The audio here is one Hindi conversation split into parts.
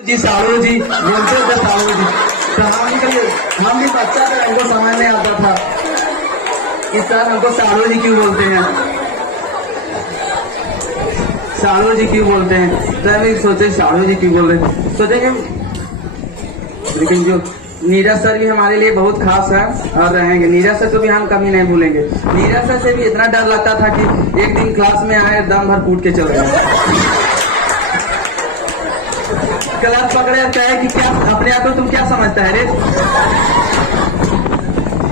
जी साड़ू जी बोलते थे साड़ू जी। तो हम भी बच्चा था, हमको समझ नहीं आता था कि सर हमको साड़ू जी क्यों बोलते हैं, साड़ू जी क्यों बोलते हैं। तो हम सोचे साड़ू जी क्यों बोल रहे हैं, सोचेंगे। लेकिन जो नीरज सर भी हमारे लिए बहुत खास है और रहेंगे। नीरज सर को भी हम कभी नहीं भूलेंगे। नीरज सर से भी इतना डर लगता था कि एक दिन क्लास में आए दम भर कूट के चले गए। क्लास पकड़े कहे कि क्या अपने आप को तुम क्या समझता है रे,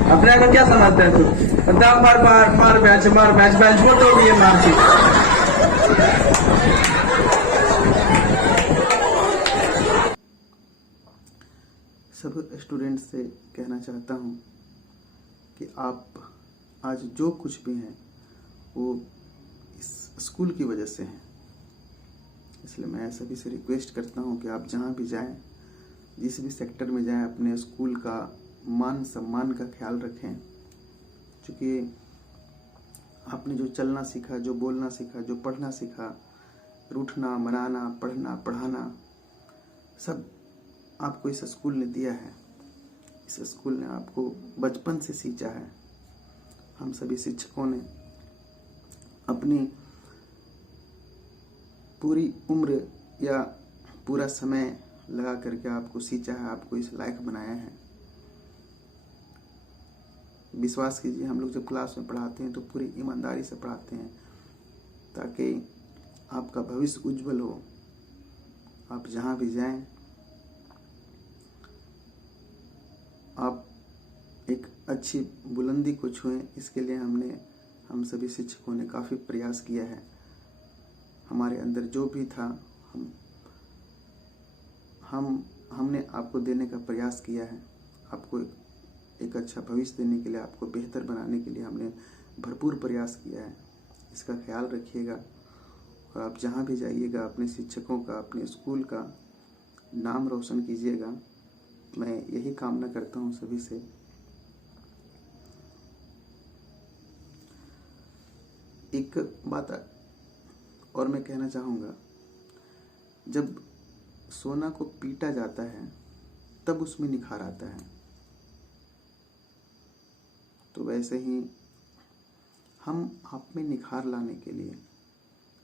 अपने आप को क्या समझता है तू, दम भर मार बैच बोल तो ये मार की। सब स्टूडेंट्स से कहना चाहता हूँ कि आप आज जो कुछ भी हैं वो इस स्कूल की वजह से हैं। इसलिए मैं सभी से रिक्वेस्ट करता हूँ कि आप जहाँ भी जाएं, जिस भी सेक्टर में जाएं, अपने स्कूल का मान सम्मान का ख्याल रखें। क्योंकि आपने जो चलना सीखा, जो बोलना सीखा, जो पढ़ना सीखा, रूठना, मनाना, पढ़ना, पढ़ाना, सब आपको इस स्कूल ने दिया है। इस स्कूल ने आपको बचपन से सींचा है। हम सभी शिक्षकों ने अपनी पूरी उम्र या पूरा समय लगा करके आपको सींचा है, आपको इस लायक बनाया है। विश्वास कीजिए, हम लोग जब क्लास में पढ़ाते हैं तो पूरी ईमानदारी से पढ़ाते हैं ताकि आपका भविष्य उज्जवल हो। आप जहाँ भी जाएं, आप एक अच्छी बुलंदी को छुएं। इसके लिए हम सभी शिक्षकों ने काफ़ी प्रयास किया है। हमारे अंदर जो भी था हमने आपको देने का प्रयास किया है। आपको एक अच्छा भविष्य देने के लिए, आपको बेहतर बनाने के लिए हमने भरपूर प्रयास किया है। इसका ख्याल रखिएगा और आप जहाँ भी जाइएगा अपने शिक्षकों का, अपने स्कूल का नाम रोशन कीजिएगा। मैं यही कामना करता हूँ सभी से। एक बात और मैं कहना चाहूँगा, जब सोना को पीटा जाता है तब उसमें निखार आता है। तो वैसे ही हम आप में निखार लाने के लिए,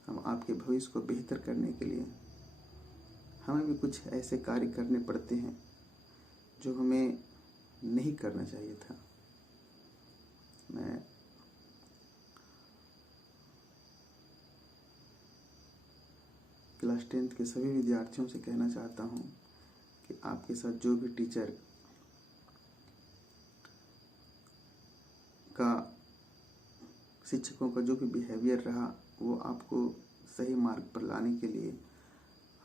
हम आपके भविष्य को बेहतर करने के लिए हमें भी कुछ ऐसे कार्य करने पड़ते हैं जो हमें नहीं करना चाहिए था। मैं क्लास 10th के सभी विद्यार्थियों से कहना चाहता हूँ कि आपके साथ जो भी टीचर का, शिक्षकों का जो भी बिहेवियर रहा, वो आपको सही मार्ग पर लाने के लिए,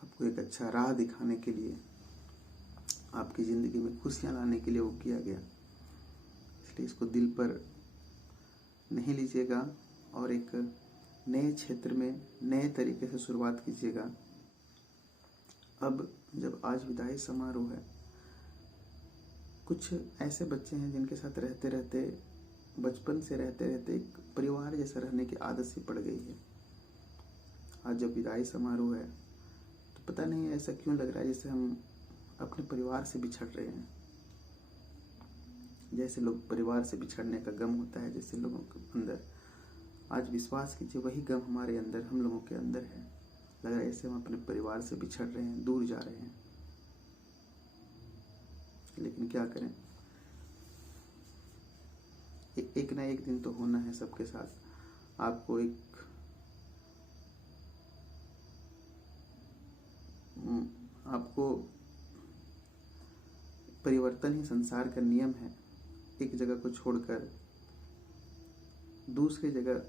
आपको एक अच्छा राह दिखाने के लिए, आपकी ज़िंदगी में खुशियाँ लाने के लिए वो किया गया। इसलिए इसको दिल पर नहीं लीजिएगा और एक नए क्षेत्र में नए तरीके से शुरुआत कीजिएगा। अब जब आज विदाई समारोह है, कुछ ऐसे बच्चे हैं जिनके साथ रहते रहते, बचपन से रहते रहते एक परिवार जैसा रहने की आदत सी पड़ गई है। आज जब विदाई समारोह है तो पता नहीं ऐसा क्यों लग रहा है जैसे हम अपने परिवार से बिछड़ रहे हैं। जैसे लोग परिवार से बिछड़ने का गम होता है, जैसे लोगों के अंदर, आज विश्वास कीजिए वही गम हमारे अंदर, हम लोगों के अंदर है। लग रहा है ऐसे हम अपने परिवार से बिछड़ रहे हैं, दूर जा रहे हैं। लेकिन क्या करें, एक ना एक दिन तो होना है सबके साथ। आपको परिवर्तन ही संसार का नियम है। एक जगह को छोड़कर दूसरी जगह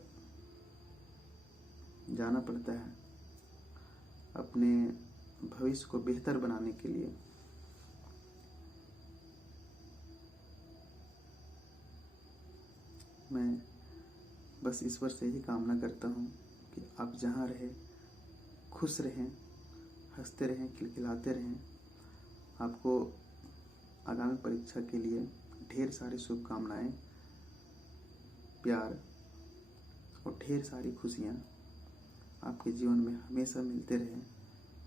जाना पड़ता है अपने भविष्य को बेहतर बनाने के लिए। मैं बस ईश्वर से यही कामना करता हूँ कि आप जहाँ रहें खुश रहें, हंसते रहें, खिलखिलाते रहें। आपको आगामी परीक्षा के लिए ढेर सारी शुभकामनाएं, प्यार और ढेर सारी खुशियाँ आपके जीवन में हमेशा मिलते रहें।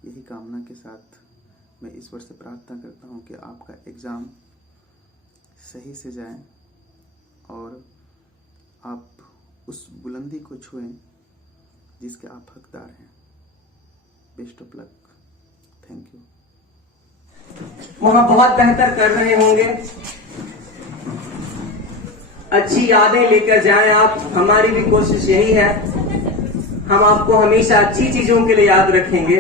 यही कामना के साथ मैं ईश्वर से प्रार्थना करता हूँ कि आपका एग्ज़ाम सही से जाए और आप उस बुलंदी को छुएं जिसके आप हकदार हैं। Best of luck. Thank you. वहां बहुत बेहतर कर रहे होंगे। अच्छी यादें लेकर जाएं आप। हमारी भी कोशिश यही है, हम आपको हमेशा अच्छी चीजों के लिए याद रखेंगे।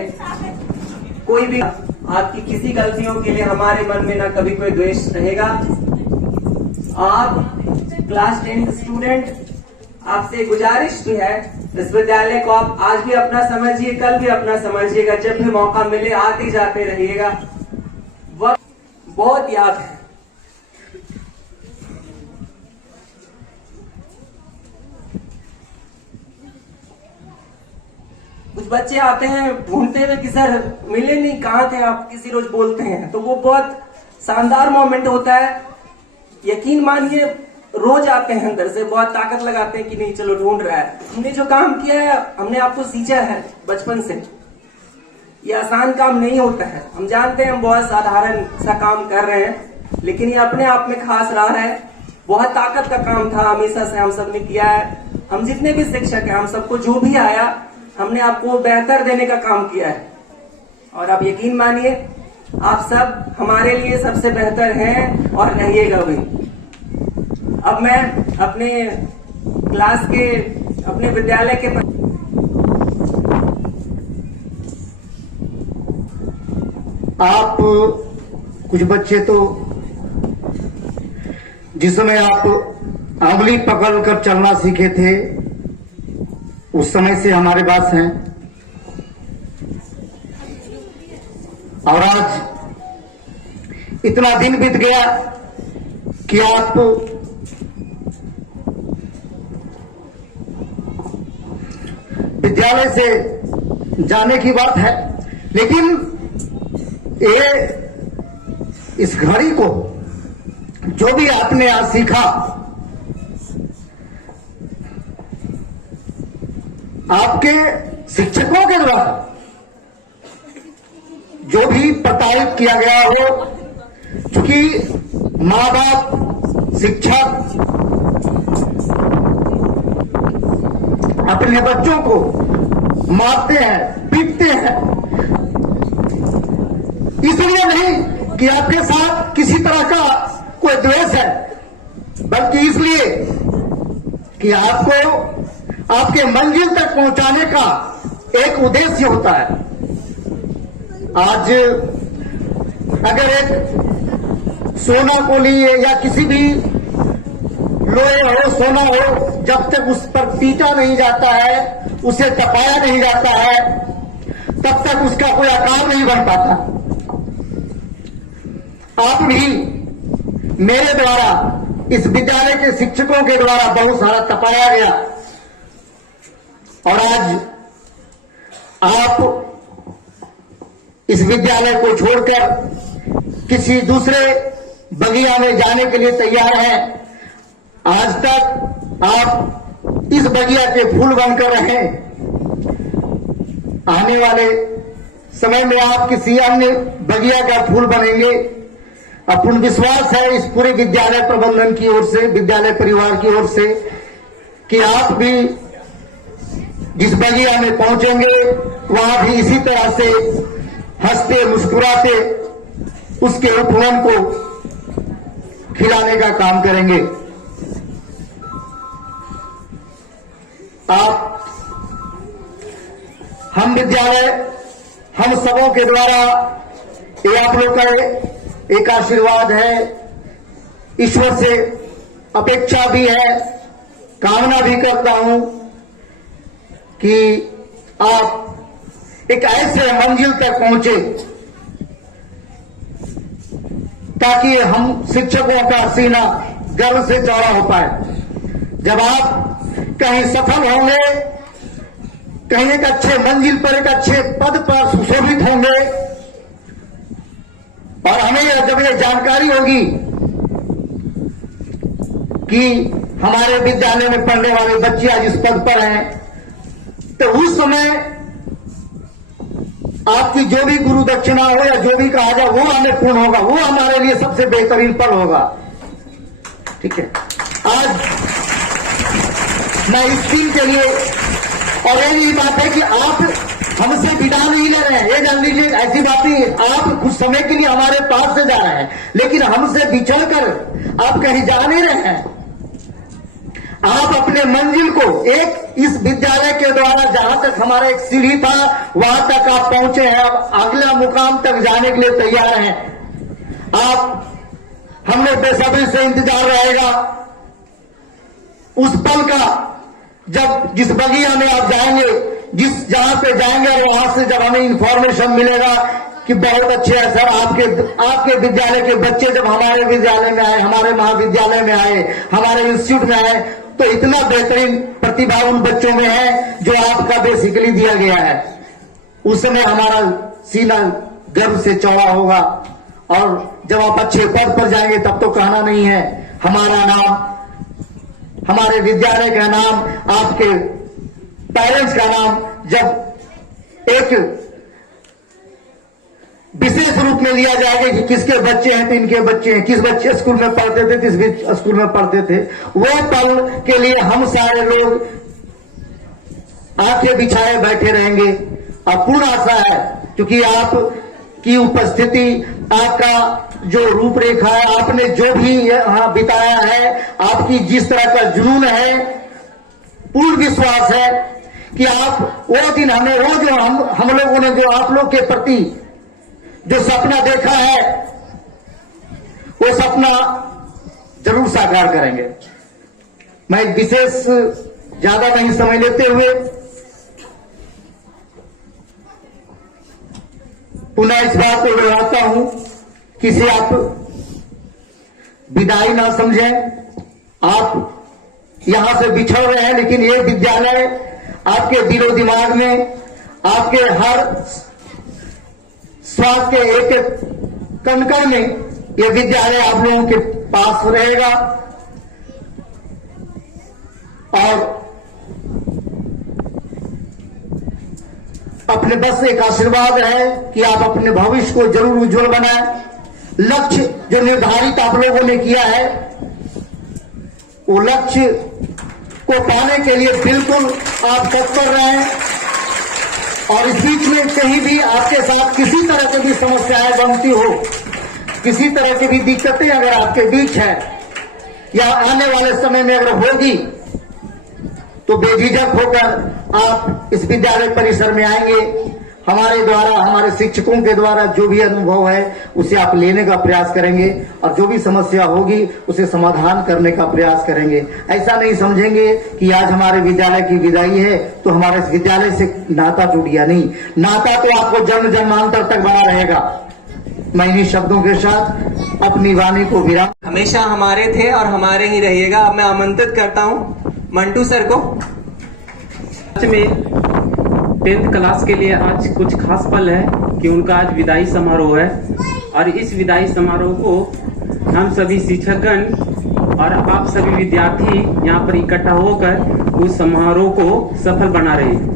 कोई भी आपकी किसी गलतियों के लिए हमारे मन में ना कभी कोई द्वेष रहेगा। आप क्लास 10 स्टूडेंट, आपसे गुजारिश भी है, इस विद्यालय को आप आज भी अपना समझिए, कल भी अपना समझिएगा। जब भी मौका मिले आते जाते रहिएगा। वक्त बहुत याद है। कुछ बच्चे आते हैं ढूंढते हुए कि सर मिले नहीं, कहाँ थे आप, किसी रोज बोलते हैं, तो वो बहुत शानदार मोमेंट होता है। यकीन मानिए रोज आते हैं अंदर से, बहुत ताकत लगाते हैं कि नहीं चलो ढूंढ रहा है। हमने जो काम किया है, हमने आपको सींचा है बचपन से। ये आसान काम नहीं होता है, हम जानते हैं हम बहुत साधारण सा काम कर रहे हैं, लेकिन ये अपने आप में खास रहा है। बहुत ताकत का काम था, हमेशा से हम सब ने किया है। हम जितने भी शिक्षक हैं, हम सबको जो भी आया, हमने आपको बेहतर देने का काम किया है। और आप यकीन मानिए आप सब हमारे लिए सबसे बेहतर हैं और रहिएगा भी। अब मैं अपने क्लास के, अपने विद्यालय के आप कुछ बच्चे तो जिस समय आप उंगली पकड़कर चलना सीखे थे उस समय से हमारे पास हैं, और आज इतना दिन बीत गया कि आप विद्यालय से जाने की बात है, लेकिन ये इस घड़ी को जो भी आपने आज सीखा, आपके शिक्षकों के द्वारा जो भी प्रताड़ित किया गया हो, क्योंकि माँ बाप, शिक्षक अपने बच्चों को मारते हैं, पीटते हैं, इसलिए नहीं कि आपके साथ किसी तरह का कोई द्वेष है, बल्कि इसलिए कि आपको आपके मंजिल तक पहुंचाने का एक उद्देश्य होता है। आज अगर एक सोना को लिए या किसी भी लोहे हो, सोना हो, जब तक उस पर पीटा नहीं जाता है, उसे तपाया नहीं जाता है, तब तक उसका कोई आकार नहीं बन पाता। आप भी मेरे द्वारा, इस विद्यालय के शिक्षकों के द्वारा बहुत सारा तपाया गया, और आज आप इस विद्यालय को छोड़कर किसी दूसरे बगिया में जाने के लिए तैयार हैं। आज तक आप इस बगिया के फूल बनकर रहे, आने वाले समय में आप किसी अन्य बगिया का फूल बनेंगे। अपूर्ण विश्वास है इस पूरे विद्यालय प्रबंधन की ओर से, विद्यालय परिवार की ओर से, कि आप भी जिस बगिया में पहुंचेंगे वहां भी इसी तरह से हंसते मुस्कुराते उसके उपवन को खिलाने का काम करेंगे। हम विद्यालय, हम सबों के द्वारा ये आप लोग का एक आशीर्वाद है, ईश्वर से अपेक्षा भी है, कामना भी करता हूं कि आप एक ऐसे मंजिल तक पहुंचे ताकि हम शिक्षकों का सीना गर्व से चौड़ा हो पाए। जब आप कहीं सफल होंगे, कहीं एक अच्छे मंजिल पर, एक अच्छे पद पर सुशोभित होंगे, और हमें जब ये जानकारी होगी कि हमारे विद्यालय में पढ़ने वाले बच्चे आज इस पद पर हैं, तो उस समय आपकी जो भी गुरु दक्षिणा हो या जो भी कहा जाए वो हमें पूर्ण होगा, वो हमारे लिए सबसे बेहतरीन पल होगा। ठीक है, आज मैं इस टीम के लिए, और यही बात है कि आप हमसे विदा नहीं ले रहे हैं, ये जान लीजिए ऐसी बात नहीं है। आप कुछ समय के लिए हमारे पास से जा रहे हैं, लेकिन हमसे बिछड़कर आप कहीं जा नहीं रहे हैं। आप अपने मंजिल को एक इस विद्यालय के द्वारा जहां तक हमारा एक सीढ़ी था वहां तक आप पहुंचे हैं, अब अगला मुकाम तक जाने के लिए तैयार हैं। आप हमने बेसब्री से इंतजार रहेगा उस पल का, जब जिस बगिया में आप जाएंगे, जिस जहां पे जाएंगे और वहां से जब हमें इंफॉर्मेशन मिलेगा कि बहुत अच्छे हैं सर, आपके विद्यालय के बच्चे जब हमारे विद्यालय में आए, हमारे महाविद्यालय में आए, हमारे इंस्टीट्यूट में आए, तो इतना बेहतरीन प्रतिभा उन बच्चों में है जो आपका बेसिकली दिया गया है। उस समय हमारा सीना गर्व से चौड़ा होगा, और जब आप अच्छे पद पर जाएंगे तब तो कहना नहीं है। हमारा नाम, हमारे विद्यालय का नाम, आपके पेरेंट्स का नाम जब एक विशेष रूप में लिया जाएगा कि किसके बच्चे हैं तो इनके बच्चे हैं, किस बच्चे स्कूल में पढ़ते थे, किस स्कूल में पढ़ते थे, वो पल के लिए हम सारे लोग आंखें बिछाए बैठे रहेंगे। और पूर्ण आशा है, क्योंकि आपकी उपस्थिति, आपका जो रूपरेखा है, आपने जो भी यहां बिताया है, आपकी जिस तरह का जुनून है, पूर्ण विश्वास है कि आप वो दिन हमें, वो जो हम लोगों ने जो आप लोग के प्रति जो सपना देखा है, वो सपना जरूर साकार करेंगे। मैं विशेष ज्यादा नहीं समय लेते हुए पुनः इस बात को दोहराता हूं, किसी आप विदाई ना समझें। आप यहां से बिछड़ रहे हैं, लेकिन ये विद्यालय आपके दिलो दिमाग में, आपके हर श्वास के एक एक कण में ये विद्यालय आप लोगों के पास रहेगा। और अपने बस एक आशीर्वाद है कि आप अपने भविष्य को जरूर उज्जवल बनाएं। लक्ष्य जो निर्धारित आप लोगों ने किया है, वो लक्ष्य को पाने के लिए बिल्कुल आप तत्पर रहें। और इस बीच में कहीं भी आपके साथ किसी तरह की भी समस्याएं बनती हो, किसी तरह की भी दिक्कतें अगर आपके बीच है या आने वाले समय में अगर होगी, तो बेझिझक होकर आप इस विद्यालय परिसर में आएंगे। हमारे द्वारा, हमारे शिक्षकों के द्वारा जो भी अनुभव है उसे आप लेने का प्रयास करेंगे, और जो भी समस्या होगी उसे समाधान करने का प्रयास करेंगे। ऐसा नहीं समझेंगे कि आज हमारे विद्यालय की विदाई है तो हमारे इस विद्यालय से नाता टूट गया। नहीं, नाता तो आपको जन्म जन्मांतर तक बना रहेगा। मैं इन्हीं शब्दों के साथ अपनी वाणी को विराम। हमेशा हमारे थे और हमारे ही रहिएगा। अब मैं आमंत्रित करता हूं मंटू सर को। सच में 10th क्लास के लिए आज कुछ खास पल है कि उनका आज विदाई समारोह है, और इस विदाई समारोह को हम सभी शिक्षकगण और आप सभी विद्यार्थी यहाँ पर इकट्ठा होकर उस समारोह को सफल बना रहे हैं।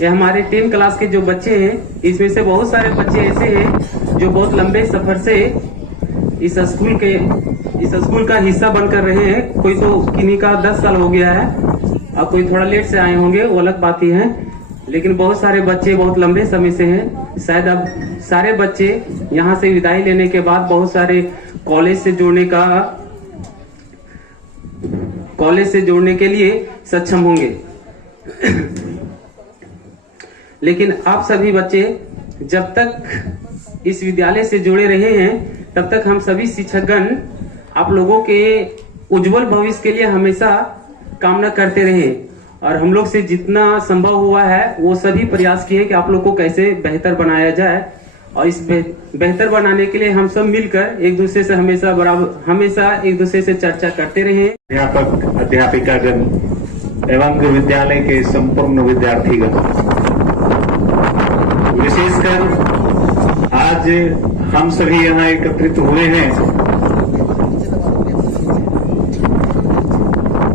ये हमारे 10th क्लास के जो बच्चे हैं, इसमें से बहुत सारे बच्चे ऐसे हैं जो बहुत लंबे सफर से इस स्कूल का हिस्सा बनकर रहे हैं। कोई तो किन्हीं का 10 साल हो गया है और कोई थोड़ा लेट से आए होंगे, वो अलग बात ही है। लेकिन बहुत सारे बच्चे बहुत लंबे समय से हैं। शायद अब सारे बच्चे यहाँ से विदाई लेने के बाद बहुत सारे कॉलेज से जोड़ने के लिए सक्षम होंगे। लेकिन आप सभी बच्चे जब तक इस विद्यालय से जुड़े रहे हैं, तब तक हम सभी शिक्षकगण आप लोगों के उज्जवल भविष्य के लिए हमेशा कामना करते रहे, और हम लोग से जितना संभव हुआ है वो सभी प्रयास किए कि आप लोग को कैसे बेहतर बनाया जाए। और इस बेहतर बनाने के लिए हम सब मिलकर एक दूसरे से हमेशा एक दूसरे से चर्चा करते रहे। अध्यापक अध्यापिकागण एवं विद्यालय के संपूर्ण विद्यार्थीगण, विशेषकर आज हम सभी यहाँ एकत्रित हुए हैं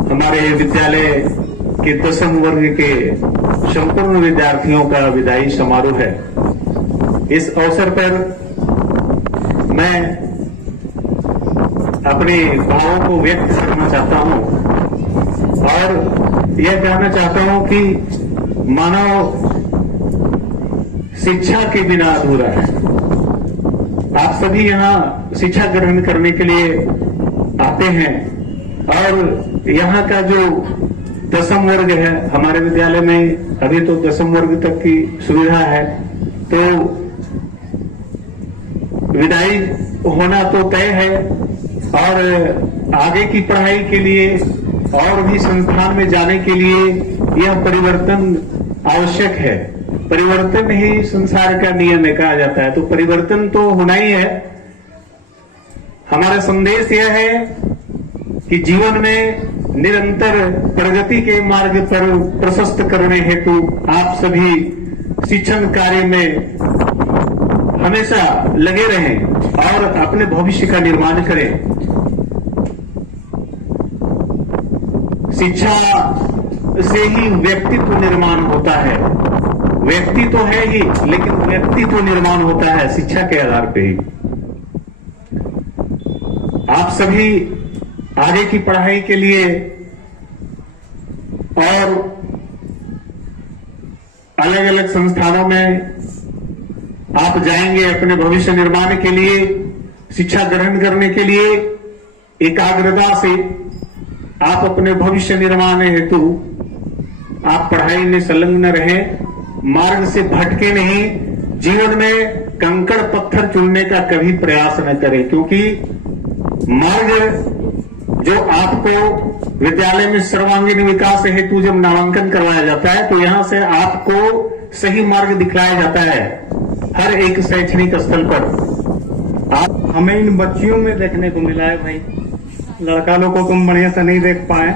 हमारे विद्यालय के 10th वर्ग के संपूर्ण विद्यार्थियों का विदाई समारोह है। इस अवसर पर मैं अपने भावों को व्यक्त करना चाहता हूं और यह कहना चाहता हूं कि मानव शिक्षा के बिना अधूरा है। आप सभी यहाँ शिक्षा ग्रहण करने के लिए आते हैं और यहाँ का जो 10वीं वर्ग है, हमारे विद्यालय में अभी तो 10वीं वर्ग तक की सुविधा है, तो विदाई होना तो तय है और आगे की पढ़ाई के लिए और भी संस्थान में जाने के लिए यह परिवर्तन आवश्यक है। परिवर्तन ही संसार का नियम है कहा जाता है, तो परिवर्तन तो होना ही है। हमारा संदेश यह है कि जीवन में निरंतर प्रगति के मार्ग पर प्रशस्त करने हेतु आप सभी शिक्षण कार्य में हमेशा लगे रहें और अपने भविष्य का निर्माण करें। शिक्षा से ही व्यक्तित्व निर्माण होता है। व्यक्ति तो है ही, लेकिन व्यक्तित्व निर्माण होता है शिक्षा के आधार पे ही। आप सभी आगे की पढ़ाई के लिए और अलग अलग संस्थानों में आप जाएंगे अपने भविष्य निर्माण के लिए, शिक्षा ग्रहण करने के लिए। एकाग्रता से आप अपने भविष्य निर्माण हेतु आप पढ़ाई में संलग्न रहें, मार्ग से भटके नहीं। जीवन में कंकड़ पत्थर चुनने का कभी प्रयास न करें, क्योंकि मार्ग जो आपको विद्यालय में सर्वांगीण विकास हेतु जब नामांकन करवाया जाता है तो यहां से आपको सही मार्ग दिखलाया जाता है हर एक शैक्षणिक स्थल पर। हमें इन बच्चियों में देखने को मिला है भाई, लड़का लोग को तुम बढ़िया से नहीं देख पाए।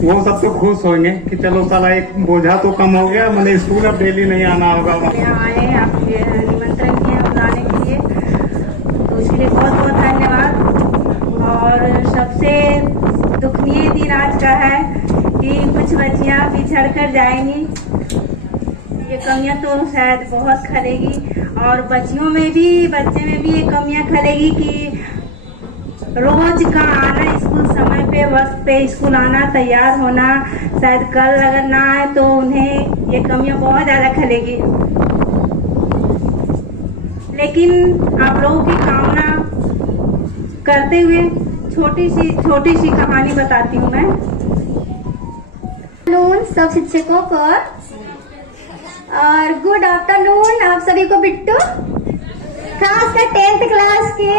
वो सब तो खुश होंगे कि चलो साला एक बोझा तो कम हो गया, मैंने स्कूल अब डेली नहीं आना होगा। यहाँ आए हैं, आपके निमंत्रण किया बुलाने के लिए, तो उसके लिए बहुत बहुत धन्यवाद। और सबसे दुखनीय दिन आज का है कि कुछ बच्चियाँ बिछड़ कर जाएंगी। ये कमियां तो शायद बहुत खलेगी और बच्चियों में भी, बच्चे में भी ये कमियां खलेगी कि रोज का आना स्कूल समय पे, वक्त पे स्कूल आना, तैयार होना। शायद कल अगर ना आए तो उन्हें ये कमियां बहुत ज्यादा खलेगी। लेकिन आप लोगों की कामना करते हुए छोटी सी कहानी बताती हूँ मैं। सब शिक्षकों को और गुड आफ्टरनून आप सभी को बिट्टू, खासकर 10th क्लास के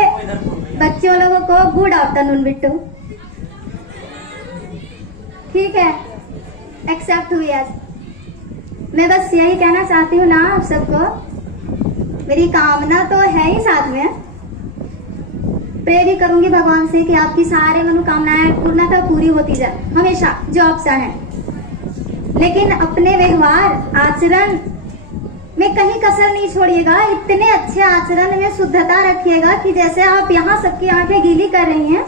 बच्चों लोगों को गुड आफ्टरनून बिट्टू। ठीक है, एक्सेप्ट हुई आज। मैं बस यही कहना चाहती हूँ ना आप सबको, मेरी कामना तो है ही, साथ में प्रे भी करूंगी भगवान से कि आपकी सारे मनोकामनाएं पूर्णतः पूरी होती जाए हमेशा जो आप चाहें। लेकिन अपने व्यवहार आचरण में कहीं कसर नहीं छोड़िएगा। इतने अच्छे आचरण में शुद्धता रखिएगा कि जैसे आप यहाँ सबकी आंखें गीली कर रही हैं।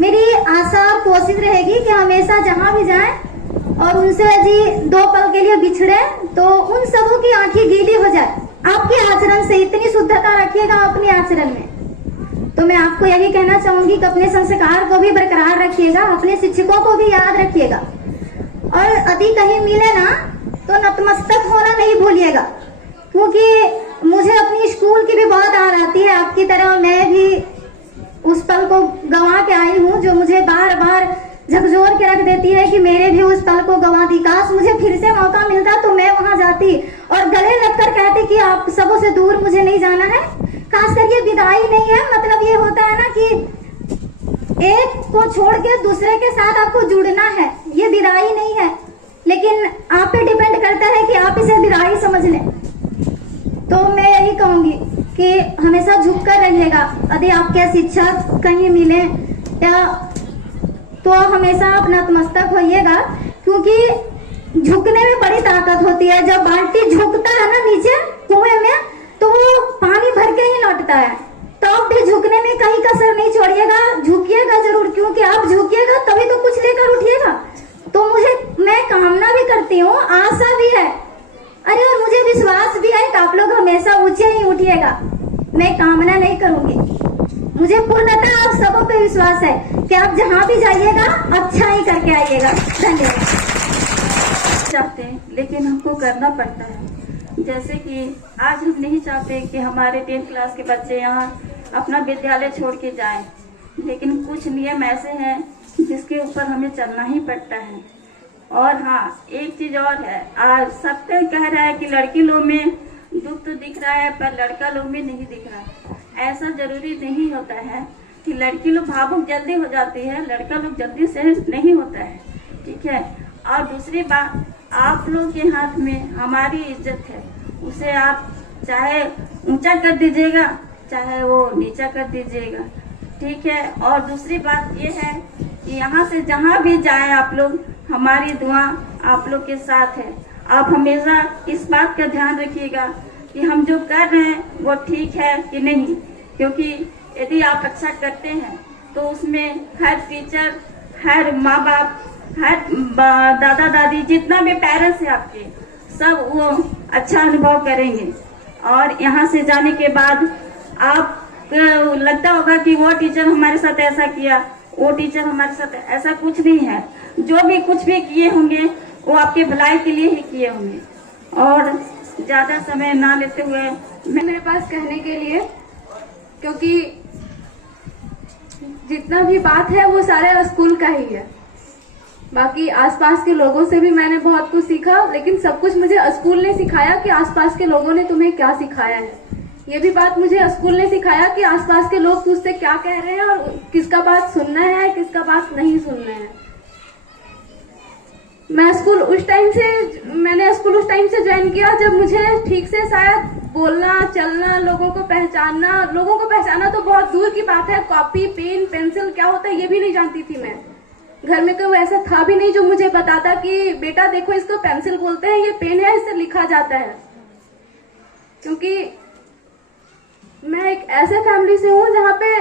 मेरी आशा और कोशिश रहेगी कि हमेशा जहाँ भी जाएं और उनसे यदि 2 पल के लिए बिछड़े तो उन सबों की आंखें गीली हो जाए आपके आचरण से। इतनी शुद्धता रखिएगा अपने आचरण में। तो मैं आपको यही कहना चाहूंगी कि अपने संस्कार को भी बरकरार रखिएगा, अपने शिक्षकों को भी याद रखिएगा और यदि कहीं मिले ना तो नतमस्तक होना नहीं भूलिएगा, क्योंकि मुझे अपनी स्कूल की भी बहुत याद आती है। आपकी तरह मैं भी उस पल को गंवा के आई हूँ जो मुझे बार बार झकझोर के रख देती है कि मेरे भी उस पल को गंवा दी। काश मुझे फिर से मौका मिलता तो मैं वहां जाती और गले लगकर कहती कि आप सबों से दूर मुझे नहीं जाना है। खासकर ये विदाई नहीं है, मतलब ये होता है ना कि एक को छोड़ के दूसरे के साथ आपको जुड़ना है, ये विदाई नहीं है। लेकिन आप पे डिपेंड करता है कि आप इसे विदाई समझ लें। तो मैं यही कहूंगी कि हमेशा झुक कर रहिएगा। यदि आपके शिक्षक कहीं मिले या तो हमेशा आप नतमस्तक होइएगा, क्योंकि झुकने में बड़ी ताकत होती है। जब बाल्टी झुकता है ना नीचे कुएं में तो वो पानी भर के ही लौटता है। तो आप भी झुकने में कहीं कसर नहीं छोड़िएगा, झुकिएगा जरूर, क्योंकि आप झुकिएगा तभी तो कुछ लेकर उठिएगा। तो मैं कामना भी करती हूँ, आशा भी है, अरे और मुझे विश्वास भी है कि आप लोग हमेशा ऊंचे ही उठिएगा। मैं कामना नहीं करूंगी, मुझे पूर्णतः आप सबों पे विश्वास है कि आप जहाँ भी जाइएगा अच्छा ही करके आइएगा। धन्यवाद। चाहते हैं लेकिन हमको करना पड़ता है। जैसे कि आज हम नहीं चाहते कि हमारे 10th क्लास के बच्चे यहाँ अपना विद्यालय छोड़ के जाएं, लेकिन कुछ नियम ऐसे हैं जिसके ऊपर हमें चलना ही पड़ता है। और हाँ, एक चीज और है, आज सबका कह रहा है कि लड़की लोग में दुख तो दिख रहा है पर लड़का लोग में नहीं दिख रहा। ऐसा जरूरी नहीं होता है कि लड़की लोग भावुक जल्दी हो जाती है, लड़का लोग जल्दी से नहीं होता है, ठीक है। और दूसरी बात, आप लोग के हाथ में हमारी इज्जत है, उसे आप चाहे ऊंचा कर दीजिएगा चाहे वो नीचा कर दीजिएगा, ठीक है। और दूसरी बात ये है कि यहाँ से जहाँ भी जाए आप लोग, हमारी दुआ आप लोग के साथ है। आप हमेशा इस बात का ध्यान रखिएगा कि हम जो कर रहे हैं वो ठीक है कि नहीं, क्योंकि यदि आप अच्छा करते हैं तो उसमें हर टीचर, हर माँ बाप, हर दादा दादी, जितना भी पेरेंट्स है आपके, सब वो अच्छा अनुभव करेंगे। और यहाँ से जाने के बाद आप लगता होगा कि वो टीचर हमारे साथ ऐसा किया, वो टीचर हमारे साथ, ऐसा कुछ नहीं है। जो भी कुछ भी किए होंगे वो आपके भलाई के लिए ही किए होंगे। और ज्यादा समय ना लेते हुए मेरे पास कहने के लिए, क्योंकि जितना भी बात है वो सारे स्कूल का ही है। बाकी आसपास के लोगों से भी मैंने बहुत कुछ सीखा, लेकिन सब कुछ मुझे स्कूल ने सिखाया कि आसपास के लोगों ने तुम्हें क्या सिखाया है। ये भी बात मुझे स्कूल ने सिखाया कि आसपास के लोग तुझसे क्या कह रहे हैं और किसका बात सुनना है, किसका बात नहीं सुनना है। मैंने स्कूल उस टाइम से ज्वाइन किया जब मुझे ठीक से शायद बोलना, चलना, लोगों को पहचानना तो बहुत दूर की बात है। कॉपी, पेन, पेंसिल क्या होता है ये भी नहीं जानती थी मैं। घर में कोई ऐसा था भी नहीं जो मुझे बताता कि बेटा देखो इसको पेंसिल बोलते हैं, ये पेन है, इससे लिखा जाता है। क्योंकि मैं एक ऐसे फैमिली से हूँ जहाँ पे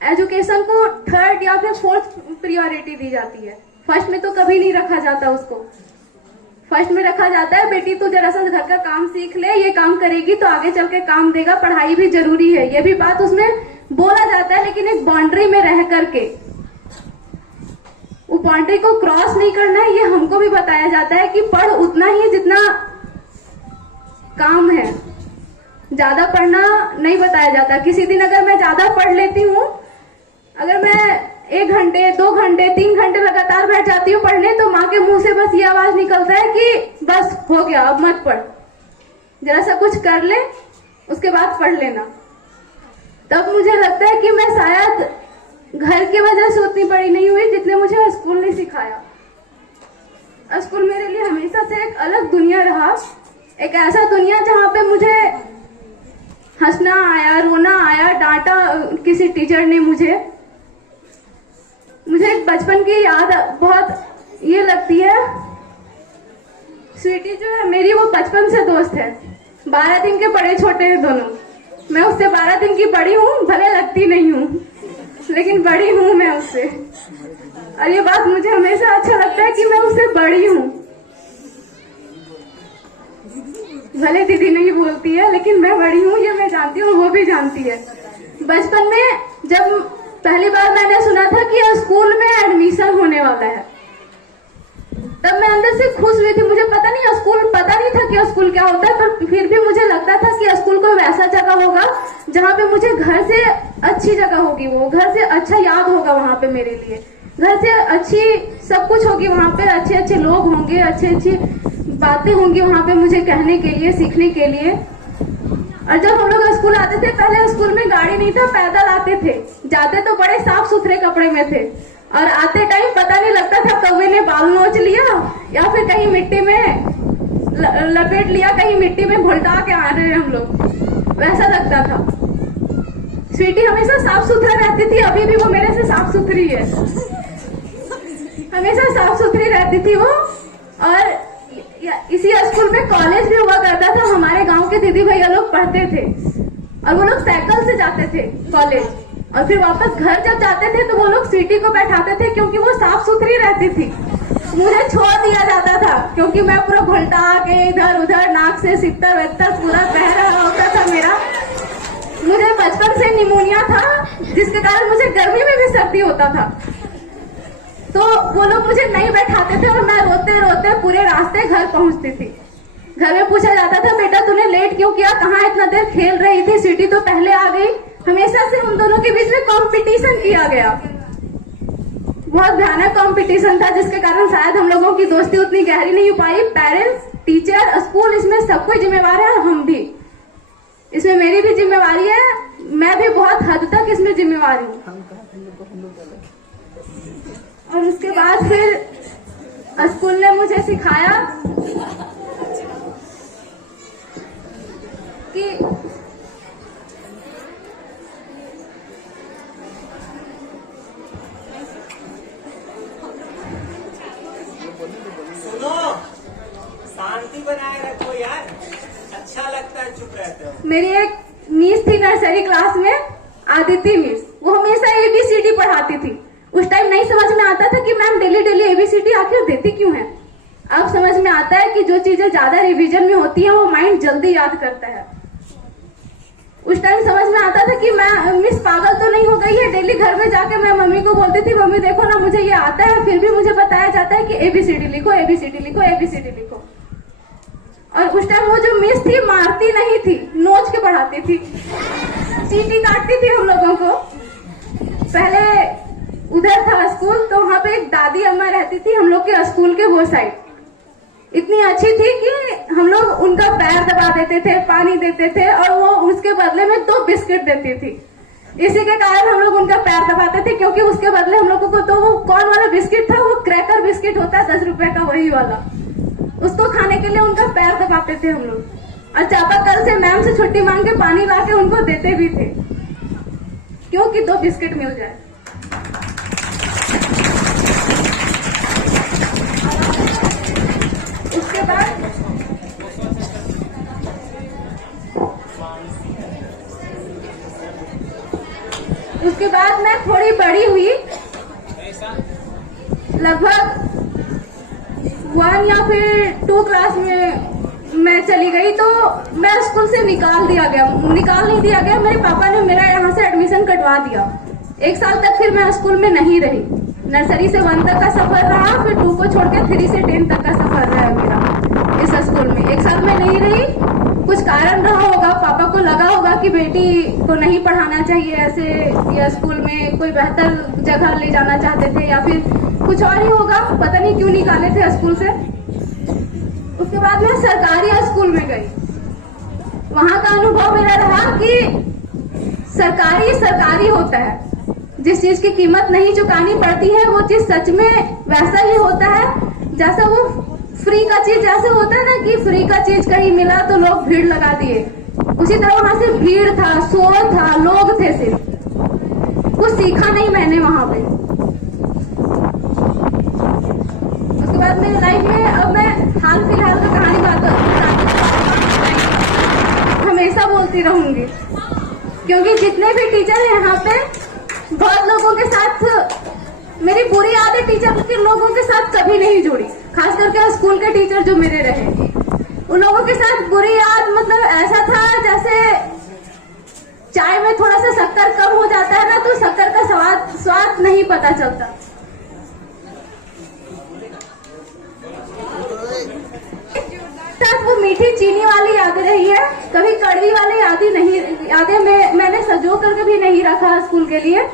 एजुकेशन को 3rd या फिर 4th प्रायोरिटी दी जाती है। फर्स्ट में तो कभी नहीं रखा जाता उसको। फर्स्ट में रखा जाता है बेटी तू जरा सा घर का काम सीख ले, ये काम करेगी तो आगे चल के काम देगा, पढ़ाई भी जरूरी है, ये भी बात उसमें बोला जाता है। लेकिन एक बाउंड्री में रह करके वो बाउंड्री को क्रॉस नहीं करना है, ये हमको भी बताया जाता है कि पढ़ उतना ही जितना काम है, ज्यादा पढ़ना नहीं बताया जाता। किसी दिन अगर मैं ज्यादा पढ़ लेती हूँ, अगर मैं 1 घंटे, 2 घंटे, 3 घंटे लगातार बैठ जाती हूँ पढ़ने, तो माँ के मुंह से बस ये आवाज निकलता है कि बस हो गया, अब मत पढ़, जरा सा कुछ कर ले उसके बाद पढ़ लेना। तब मुझे लगता है कि मैं शायद घर की वजह से उतनी बड़ी नहीं हुई जितने मुझे स्कूल ने सिखाया। स्कूल मेरे लिए हमेशा से एक अलग दुनिया रहा, एक ऐसा दुनिया जहाँ पे मुझे हंसना आया, रोना आया, डांटा किसी टीचर ने मुझे एक बचपन की याद बहुत ये लगती है। स्वीटी जो है मेरी, वो बचपन से दोस्त है। 12 दिन के बड़े छोटे हैं दोनों। मैं उससे 12 दिन की बड़ी हूँ, भले लगती नहीं हूँ लेकिन बड़ी हूँ मैं उससे। और ये बात मुझे हमेशा अच्छा लगता है कि मैं उससे बड़ी हूँ। भले दीदी नहीं बोलती है लेकिन मैं बड़ी हूँ, ये मैं जानती हूँ, वो भी जानती है। बचपन में जब पहली बार मैंने सुना था कि स्कूल में एडमिशन होने वाला है, तब मैं अंदर से खुश हुई थी। मुझे पता नहीं था कि स्कूल क्या होता है, पर फिर भी मुझे लगता था कि स्कूल कोई वैसा जगह होगा जहाँ पे मुझे घर से अच्छी जगह होगी, वो घर से अच्छा याद होगा वहाँ पे मेरे लिए, घर से अच्छी सब कुछ होगी वहाँ पे, अच्छे अच्छे लोग होंगे, अच्छी बातें होंगी वहाँ पे मुझे कहने के लिए, सीखने के लिए। और जब हम लोग स्कूल आते थे, पहले स्कूल में गाड़ी नहीं था, पैदल आते थे, जाते तो बड़े साफ सुथरे कपड़े में थे, और आते टाइम पता नहीं लगता था कौवे ने बाल नोच लिया या फिर कहीं मिट्टी में लपेट लिया, कहीं मिट्टी में घुलटा के आ रहे हैं हम लोग, वैसा लगता था। स्वीटी हमेशा साफ सुथरा रहती थी, अभी भी वो मेरे से साफ सुथरी है, हमेशा साफ सुथरी रहती थी वो। और इसी स्कूल में कॉलेज भी हुआ करता था। हमारे गांव के दीदी भैया लोग पढ़ते थे और वो लोग साइकिल से जाते थे कॉलेज। और फिर वापस घर जब जाते थे तो वो लोग स्वीटी को बैठाते थे क्योंकि वो साफ सुथरी रहती थी। मुझे छोड़ दिया जाता था क्योंकि मैं पूरा घुलटा के इधर उधर नाक से सित्तर वेत्तर पूरा बह रहा होता था मेरा। मुझे बचपन से निमोनिया था जिसके कारण मुझे गर्मी में भी सर्दी होता था। तो वो लोग मुझे नहीं बैठाते थे और मैं रोते रोते पूरे रास्ते घर पहुंचती थी। घर में पूछा जाता था बेटा तूने लेट क्यों किया, कहाँ इतना देर खेल रही थी, स्वीटी तो पहले आ गई। हमेशा से उन दोनों के बीच में कंपटीशन किया गया, बहुत भयानक कंपटीशन था जिसके कारण शायद हम लोगों की दोस्ती उतनी गहरी नहीं हो पाई। पेरेंट्स, टीचर, स्कूल, इसमें सब कोई जिम्मेवार है और हम भी, इसमें मेरी भी जिम्मेवारी है। मैं भी बहुत हद तक इसमें जिम्मेवार हूँ। और उसके बाद फिर स्कूल ने मुझे सिखाया कि सुनो, शांति बनाए रखो यार, अच्छा लगता है चुप रहते हो। मेरी एक मिस थी नर्सरी क्लास में, आदित्य मिस, वो हमेशा ABCD पढ़ाती थी। उस टाइम नहीं समझ में आता था कि मैम डेली डेली ABCD आखिर देती क्यों है। अब समझ में आता है कि जो चीजें ज्यादा रिवीजन में होती हैं वो माइंड जल्दी याद करता है। उस टाइम समझ में आता था कि मैं मिस पागल तो नहीं हो गई है। डेली घर में जाके मैं मम्मी को बोलती थी मम्मी देखो ना मुझे ये आता है, फिर भी मुझे बताया जाता है कि ABCD लिखो, ABCD लिखो, ABCD लिखो। और उस टाइम वो जो मिस थी मारती नहीं थी, नोच के पढ़ाती थी, चींटी काटती थी हम लोगों को। पहले उधर था स्कूल तो वहाँ पे एक दादी अम्मा रहती थी हम लोग के स्कूल के वो साइड। इतनी अच्छी थी कि हम लोग उनका पैर दबा देते थे, पानी देते थे और वो उसके बदले में 2 बिस्किट देती थी। इसी के कारण हम लोग उनका पैर दबाते थे क्योंकि उसके बदले हम लोगों को तो वो कौन वाला बिस्किट था, वो क्रैकर बिस्किट होता है 10 रुपए का, वही वाला, उसको खाने के लिए उनका पैर दबाते थे हम लोग। और चापाकल से मैम से छुट्टी मांग के पानी ला के उनको देते भी थे क्योंकि 2 बिस्किट मिल जाए। उसके बाद मैं थोड़ी बड़ी हुई, लगभग 1 या फिर 2 क्लास में मैं चली गई तो मैं स्कूल से निकाल नहीं दिया गया। मेरे पापा ने मेरा यहाँ से एडमिशन कटवा दिया। 1 साल तक फिर मैं स्कूल में नहीं रही। नर्सरी से 1 तक का सफर रहा, फिर 2 को छोड़ के 3 से 10 तक का सफर रहा मेरा इस स्कूल में। 1 साल में नहीं रही, कुछ कारण रहा होगा, पापा को लगा होगा कि बेटी को नहीं पढ़ाना चाहिए ऐसे, या स्कूल में कोई बेहतर जगह ले जाना चाहते थे या फिर कुछ और ही होगा, पता नहीं क्यों निकाले थे स्कूल से। उसके बाद मैं सरकारी स्कूल में गई। वहां का अनुभव मेरा रहा कि सरकारी होता है, जिस चीज की कीमत नहीं चुकानी पड़ती है वो चीज सच में वैसा ही होता है जैसा वो फ्री का चीज जैसे होता है ना, कि फ्री का चीज कहीं मिला तो लोग भीड़ लगा दिए, उसी तरह वहां से भीड़ था, शोर था, लोग थे, सिर्फ कुछ सीखा नहीं मैंने वहां पे। उसके बाद मेरी लाइफ में अब मैं हाल फिलहाल का कहानी हमेशा बोलती रहूंगी क्योंकि जितने भी टीचर हैं यहाँ पे, बहुत लोगों के साथ मेरी बुरी आदत टीचर के लोगों के साथ कभी नहीं जुड़ी, खास करके स्कूल के टीचर जो मेरे रहे, उन लोगों के साथ बुरी याद मतलब ऐसा था जैसे चाय में थोड़ा सा शक्कर कम हो जाता है ना तो शक्कर का स्वाद नहीं पता चलता। तब वो मीठी चीनी वाली यादें रही है, कभी कड़वी वाली यादें मैंने सजो करके भी नहीं रखा स्कूल के लिए।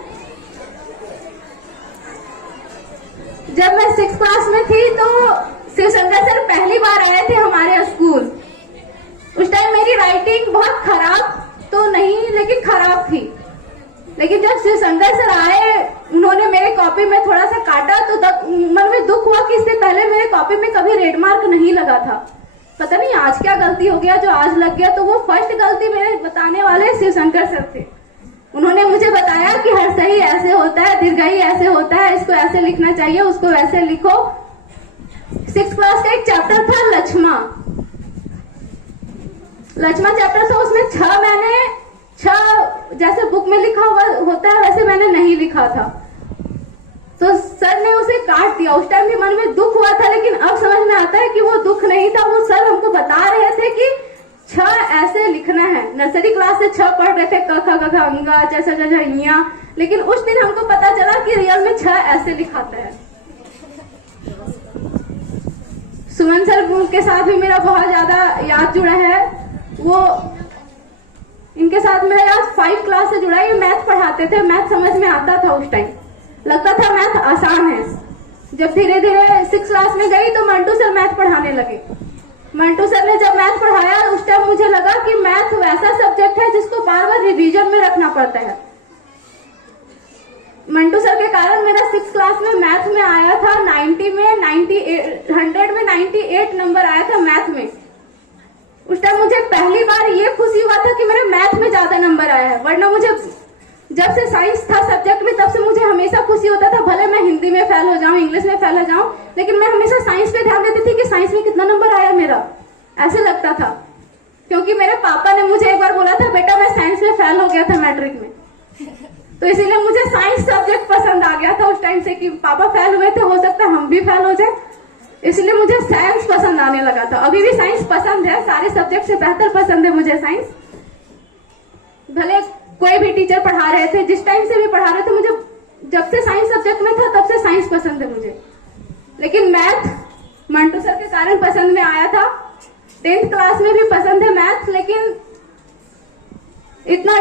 जब मैं 6th क्लास में थी तो शिवशंकर सर पहली बार आए थे हमारे स्कूल। उस टाइम मेरी राइटिंग बहुत खराब तो नहीं लेकिन खराब थी, लेकिन जब शिवशंकर सर आए उन्होंने मेरे कॉपी में थोड़ा सा काटा तो तब मन में दुख हुआ कि इससे पहले मेरे कॉपी में कभी रेड मार्क नहीं लगा था। पता नहीं आज क्या गलती हो गया जो आज लग गया। तो वो फर्स्ट गलती मेरे बताने वाले शिवशंकर सर थे। उन्होंने मुझे बताया कि हर सही ऐसे होता है, दीर्घई ऐसे होता है, इसको ऐसे लिखना चाहिए, उसको वैसे लिखो। 6th क्लास का एक चैप्टर था लक्ष्मा चैप्टर था, उसमें 6 मैंने जैसे बुक में लिखा हुआ होता है वैसे मैंने नहीं लिखा था, तो सर ने उसे काट दिया। उस टाइम भी मन में दुख हुआ था, लेकिन अब समझ में आता है कि वो दुख नहीं था, वो सर हमको बता रहे थे कि 6 ऐसे लिखना है। नर्सरी क्लास से 6 पढ़ रहे थे, क ख ग घ अंगा च छ ज झ ञ, लेकिन उस दिन हमको पता चला कि रियल में 6 ऐसे लिखाते हैं। सुमन सर के साथ भी मेरा बहुत ज्यादा याद जुड़ा है। वो इनके साथ मेरा याद 5 क्लास से जुड़ा है। ये मैथ पढ़ाते थे, मैथ समझ में आता था, उस टाइम लगता था मैथ आसान है। जब धीरे धीरे 6 क्लास में गई तो मंटू सर मैथ पढ़ाने लगे। मंटू सर ने जब मैथ पढ़ाया उस टाइम मुझे लगा कि मैथ वैसा सब्जेक्ट है जिसको बार बार रिवीजन में रखना पड़ता है। मंटू सर के कारण मेरा 6 क्लास में मैथ में आया था 100 में 98 नंबर आया था मैथ में। उस टाइम मुझे पहली बार ये खुशी हुआ था कि मेरे मैथ में ज्यादा नंबर आया है, वरना मुझे जब से साइंस था सब्जेक्ट में तब से मुझे हमेशा खुशी होता था, भले मैं हिंदी में फेल हो जाऊं, इंग्लिश में फेल हो जाऊं, लेकिन मैं हमेशा साइंस पे ध्यान देती थी कि साइंस में कितना नंबर आया मेरा, ऐसे लगता था। क्योंकि मेरे पापा ने मुझे एक बार बोला था, बेटा मैं साइंस में फेल हो गया था मैट्रिक में, तो इसीलिए मुझे साइंस सब्जेक्ट पसंद आ गया था उस टाइम से कि पापा फेल हुए थे, हो सकता है हम भी फेल हो जाए, इसलिए मुझे साइंस पसंद आने लगा था। अभी भी साइंस पसंद है, सारे सब्जेक्ट से बेहतर पसंद है मुझे साइंस। भले कोई भी टीचर पढ़ा रहे थे, जिस टाइम से भी पढ़ा रहे थे, मुझे जब से साइंस सब्जेक्ट में था तब से साइंस पसंद है मुझे। लेकिन मैथ मंटू सर के कारण पसंद में आया था। 10th क्लास में भी पसंद है मैथ, लेकिन इतना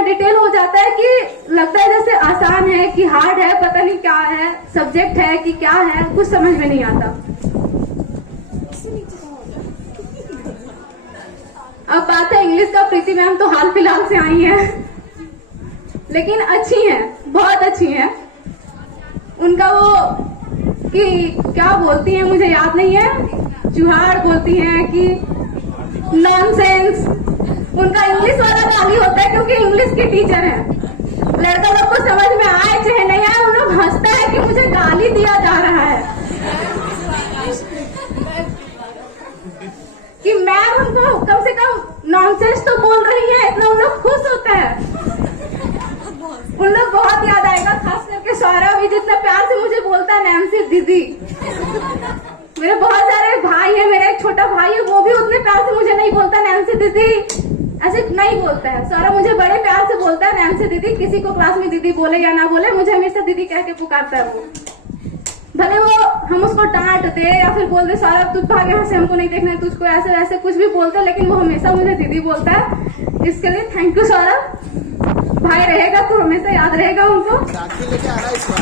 डिटेल हो जाता है कि लगता है जैसे आसान है कि हार्ड है, पता नहीं क्या है, सब्जेक्ट है कि क्या है, कुछ समझ में नहीं आता। अब बात है इंग्लिश का, प्रीति मैम तो हाल फिलहाल से आई हैं, लेकिन अच्छी हैं, बहुत अच्छी हैं। उनका वो कि क्या बोलती हैं मुझे याद नहीं है, चुहाड़ बोलती हैं कि नॉनसेंस, उनका इंग्लिश वाला गाली होता है क्योंकि इंग्लिश की टीचर है। लड़का लोग को समझ में आए चाहे नहीं आए, उन लोग हंसता है कि मुझे गाली दिया जा रहा है कि मैम हमको कम से कम नॉनसेंस तो बोल रही है, इतना उन लोग खुश होता है। उन लोग बहुत याद आएगा, खास करके सौरभ भी जितना प्यार से मुझे बोलता है नैन्सी दीदी। मेरे बहुत सारे भाई है, मेरा एक छोटा भाई है, वो भी उतने प्यार से मुझे नहीं बोलता नैन्सी दीदी, ऐसे नहीं बोलता है। सौरभ मुझे बड़े प्यार से बोलता है नैन्सी दीदी, किसी को क्लास में दीदी बोले या ना बोले, मुझे हमेशा दीदी कह के पुकारता है वो। भले वो हम उसको डांट दे या फिर बोल दे सौरभ तू भाग यहाँ से, हमको नहीं देखना है तुझको, ऐसे वैसे कुछ भी बोलते हैं, लेकिन वो हमेशा मुझे दीदी बोलता है। इसके लिए थैंक यू सौरभ, भाई रहेगा तो हमेशा याद रहेगा उनको। राखी लेके आ रहा है इस बार।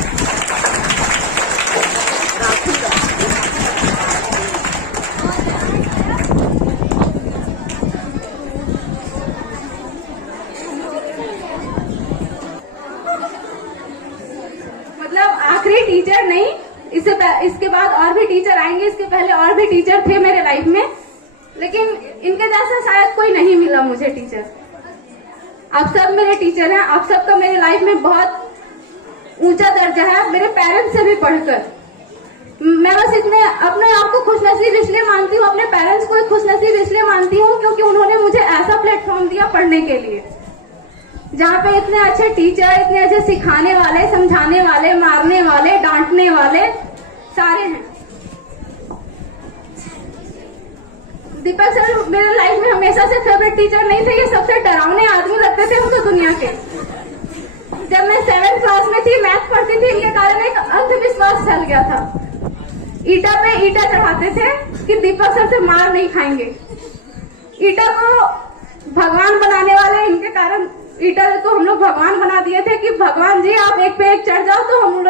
मतलब आखिरी टीचर नहीं, इसके बाद और भी टीचर आएंगे, इसके पहले और भी टीचर थे मेरे लाइफ में, लेकिन इनके जैसा शायद कोई नहीं मिला मुझे टीचर। आप सब मेरे टीचर हैं, आप सबका मेरे लाइफ में बहुत ऊंचा दर्जा है, मेरे पेरेंट्स से भी बढ़कर। मैं बस इतने अपने आप को खुशनसीब इसलिए मानती हूँ, अपने पेरेंट्स को खुशनसीब इसलिए मानती हूँ क्योंकि उन्होंने मुझे ऐसा प्लेटफॉर्म दिया पढ़ने के लिए, जहाँ पे इतने अच्छे टीचर, इतने अच्छे सिखाने वाले, समझाने वाले, मारने वाले, डांटने वाले सारे हैं। दीपक सर मेरे लाइफ में हमेशा से फेवरेट टीचर नहीं थे, ये सबसे डरावने आदमी लगते थे मुझे दुनिया के। जब मैं 7th क्लास में थी, मैथ पढ़ती थी, इनके कारण एक अंधविश्वास फैल गया था। ईटा पे ईटा चढ़ाते थे कि दीपक सर से मार नहीं खाएंगे। ईटा को भगवान बनाने वाले इनके कारण ईटा को हम लोग भगवान बना दिए थे कि भगवान जी आप एक पे एक चढ़ जाओ तो हम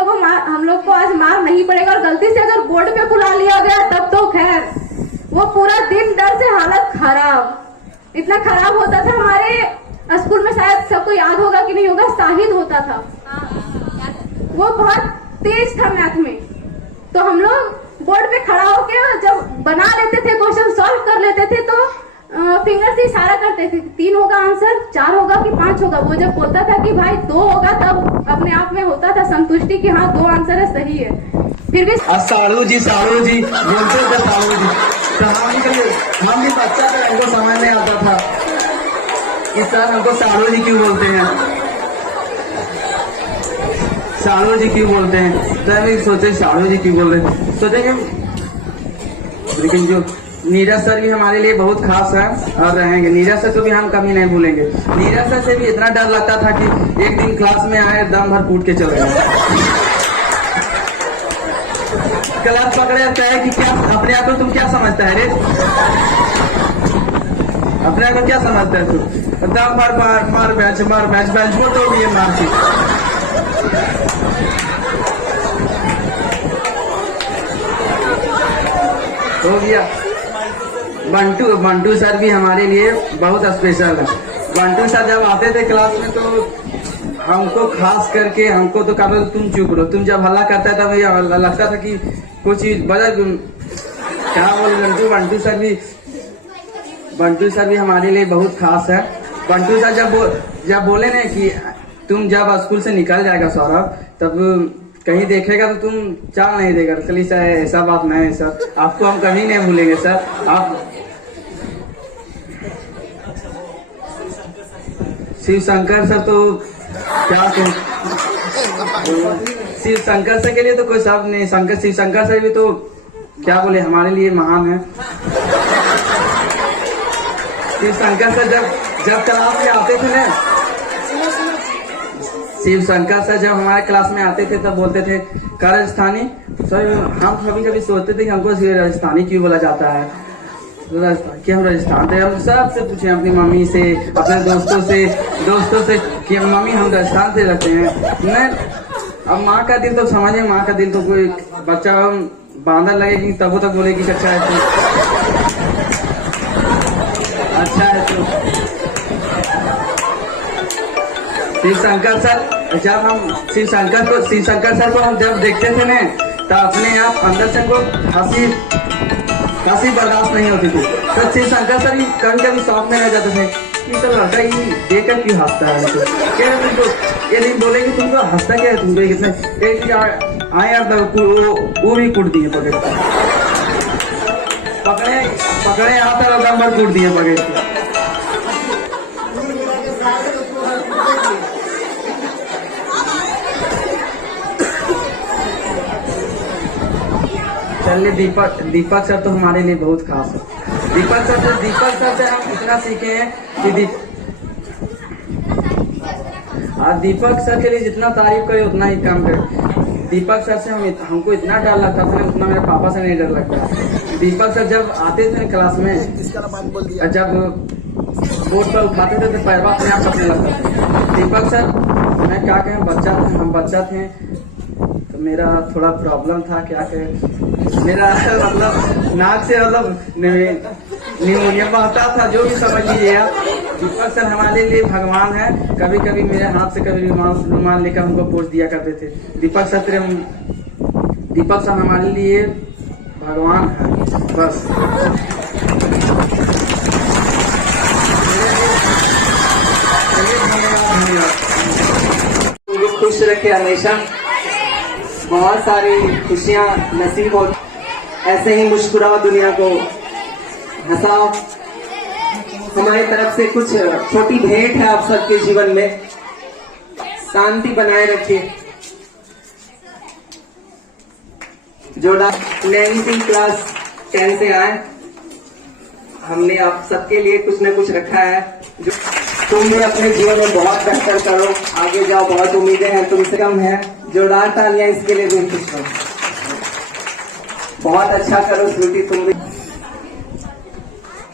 लोग को आज मार नहीं पड़ेगा, और गलती से अगर बोर्ड पे बुला लिया गया तब तो खैर। वो पूरा दिन डर से हालत खराब, इतना खराब होता था। हमारे स्कूल में शायद सबको याद होगा कि नहीं होगा, शाहिद होता था, वो बहुत तेज था मैथ में, तो हम लोग बोर्ड पे खड़ा होके जब बना लेते थे, क्वेश्चन सॉल्व कर लेते थे, तो फिंगर से इशारा करते थे 3 होगा आंसर, 4 होगा कि 5 होगा। वो जब बोलता था कि भाई 2 होगा, तब अपने आप में होता था संतुष्टि कि हाँ 2 आंसर है, सही है। फिर भी साड़ू जी बोलते थे साड़ू जी, तो हम भी बच्चा था, हमको समझ नहीं आता था। कि सर हमको सारो जी क्यों बोलते हैं, सारो जी क्यों बोलते हैं। तो हम सोचे सारो जी क्यों बोल रहे हैं, सोचेंगे। लेकिन जो नीरज सर भी हमारे लिए बहुत खास है और रहेंगे। नीरज सर को भी हम कभी नहीं भूलेंगे। नीरज सर से भी इतना डर लगता था कि एक दिन क्लास में आए दम भर कूट के चले गए। क्लास पकड़े कहे कि क्या अपने आप को तुम क्या समझता है रे, अपने आप को क्या समझता है तू, दम भर मार बैच को तो भी मार की। हो गया। बंटू सर भी हमारे लिए बहुत स्पेशल है। बंटू सर जब आते थे क्लास में तो हमको खास करके हमको तो कहते तुम चुप रहो, तुम जब हल्ला करता था तो लगता था कि कुछ बदल क्या बोल। बंटू सर भी हमारे लिए बहुत खास है। बंटू सर जब बोले ना कि तुम जब स्कूल से निकल जाएगा सौरभ तब कहीं देखेगा तो तुम चाल नहीं देगा। चलिए सर ऐसा बात नहीं है सर, आपको हम कभी नहीं भूलेंगे सर। आप शिव शंकर सर तो क्या कहें, शिव शंकर सर के लिए तो कोई शब्द नहीं। शिव शंकर सर भी तो क्या बोले हमारे लिए महान है। शिव शंकर सर जब क्लास में आते थे ना, शिव शंकर सर जब हमारे क्लास में आते थे तब बोलते थे का राजस्थानी। सर हम कभी कभी सोचते थे कि हमको राजस्थानी क्यों बोला जाता है, कि हम राजस्थान थे। हम सबसे पूछे अपनी मम्मी से, अपने दोस्तों से कि मम्मी हम राजस्थान से रहते हैं। नहीं, अब माँ का दिल तो समझे, माँ का दिल तो कोई बच्चा बांधर लगेगी तब तक बोलेगी अच्छा है तो अच्छा है। तो शिव शंकर सर को हम जब देखते थे ना तो अपने आप अंदर से को हंसी बर्दाश्त नहीं होती थी। तो शिव शंकर सर भी कभी कभी शौक में रह जाते थे कि चलो लड़का ये देखकर क्यों हंसता है। तुमको ये नहीं बोले कि तुमको हंसता क्या है, तुमको कितने आए यार वो भी कूट दिए पकड़े आता रहा नंबर कूट दिए पकड़ के। चलिए दीपक सर तो हमारे लिए बहुत खास है। दीपक सर से हम इतना सीखे हैं कि दीपक सर के लिए जितना तारीफ करे उतना ही कम करे। दीपक सर से हमको इतना डर लगता था उतना मेरे पापा से नहीं डर लगता। दीपक सर जब आते थे क्लास में, जब बोर्ड पर उठाते थे तो पैरवा अपने आप अपने लगता था। दीपक सर मैं क्या कहें, हम बच्चा थे तो मेरा थोड़ा प्रॉब्लम था, क्या कहें, मेरा मतलब नाक से मतलब निमोनिया बहता था, जो भी समझ लीजिए आप। दीपक सर हमारे लिए भगवान है। कभी कभी मेरे हाथ से कभी रुमाल लेकर हमको पोंछ दिया करते थे। दीपक सर हमारे लिए भगवान है बस। तुमको खुश रखे हमेशा, बहुत सारी खुशियां नसीब हो, ऐसे ही मुस्कुराओ, दुनिया को हंसाओ। हमारी तरफ से कुछ छोटी भेंट है आप सबके जीवन में। शांति बनाए रखिए। जोड़ा नैनी सिंह क्लास 10 से आए, हमने आप सबके लिए कुछ न कुछ रखा है जो तुम भी अपने जीवन में बहुत बेहतर करो, आगे जाओ। बहुत उम्मीदें हैं तुमसे कम है। जोरदार तालियां इसके लिए भी खुश करो। बहुत अच्छा करो स्वीटी, तुम भी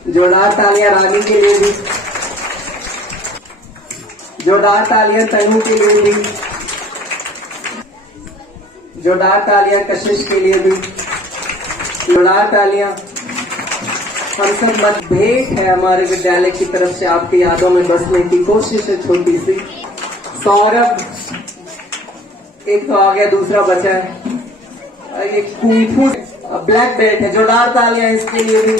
जोरदार तालियां रानी के लिए भी, जोरदार तालियां तनु के लिए भी, जोरदार तालियां कशिश के लिए भी, जोरदार तालियां। हम सब मत भेंट है हमारे विद्यालय की तरफ से आपकी यादों में बसने की कोशिश है छोटी सी। सौरभ एक तो आ गया, दूसरा बचा है। ये कुंफू ब्लैक बेल्ट है। जोरदार तालियां इसके लिए भी।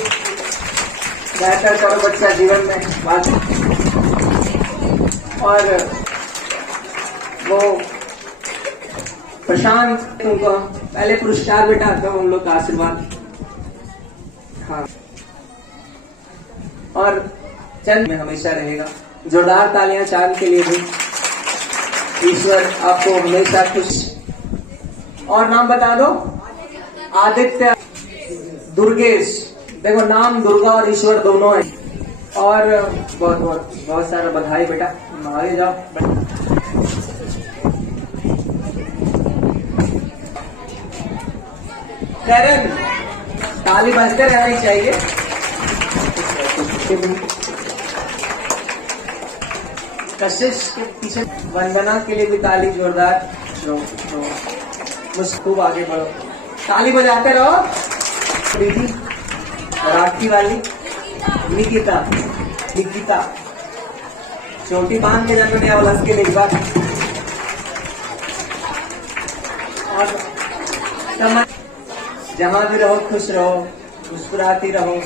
बेहतर करो बच्चा जीवन में बात। और वो प्रशांत, तुमको पहले पुरस्कार बेटा दो हम लोग का आशीर्वाद। हाँ, और चंद में हमेशा रहेगा। जोरदार तालियां चांद के लिए भी। ईश्वर आपको हमेशा खुश। और नाम बता दो। आदित्य, दुर्गेश। देखो नाम दुर्गा और ईश्वर दोनों है। और बहुत सारा बधाई बेटा। आगे जाओ। करण, ताली बजते रहनी चाहिए। कशिश के पीछे वंदना के लिए भी ताली जोरदार। मुझे खूब आगे बढ़ो, ताली बजाते रहो। दीदी राखी वाली निकिता चोटी बांध के जन्म दिया वाला के लिए बात। और जहां भी रहो खुश रहो, मुस्कुराती रहो।